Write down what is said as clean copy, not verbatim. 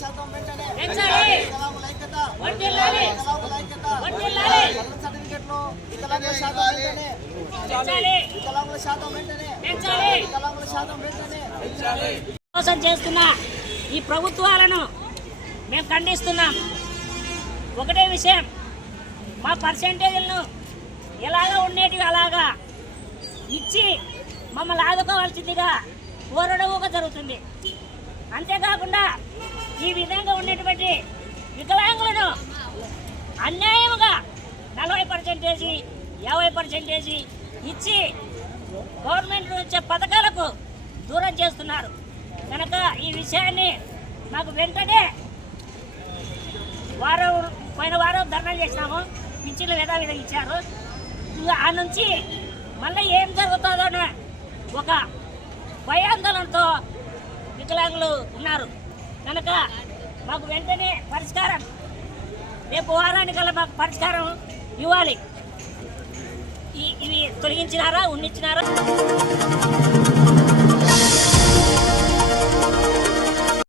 శాతం వెంటనే వికలాంగుల ఐక్యత సర్టిఫికెట్లు వికలాంగుల శాతం వెంటనే వికలాంగుల శాతం వెంటనే వికలాంగుల శాతం వెంటనే మోసం చేస్తున్న ఈ ప్రభుత్వాలను మేము ఖండిస్తున్నాం. ఒకటే విషయం, మా పర్సెంటేజ్లను ఎలాగా ఉండేటివి అలాగా ఇచ్చి మమ్మల్ని ఆదుకోవాల్సిందిగా కోరడముగా జరుగుతుంది. అంతేకాకుండా ఈ విధంగా ఉన్నటువంటి వికలాంగులను అన్యాయముగా 40%, 50% ఇచ్చి గవర్నమెంట్ వచ్చే పథకాలకు దూరం చేస్తున్నారు. కనుక ఈ విషయాన్ని మాకు వెంటనే పోయిన వారం ధర్నాలు చేసినాము, పింఛన్లు యథావిధంగా ఇచ్చారు. ఇంకా ఆ నుంచి మళ్ళీ ఏం జరుగుతుందో ఒక భయాందోళనతో వికలాంగులు ఉన్నారు. కనుక మాకు వెంటనే పరిష్కారం, రేపు వారానికల్లా మాకు పరిష్కారం ఇవ్వాలి. ఇవి తొలగించినారా, ఉండిచ్చినారా?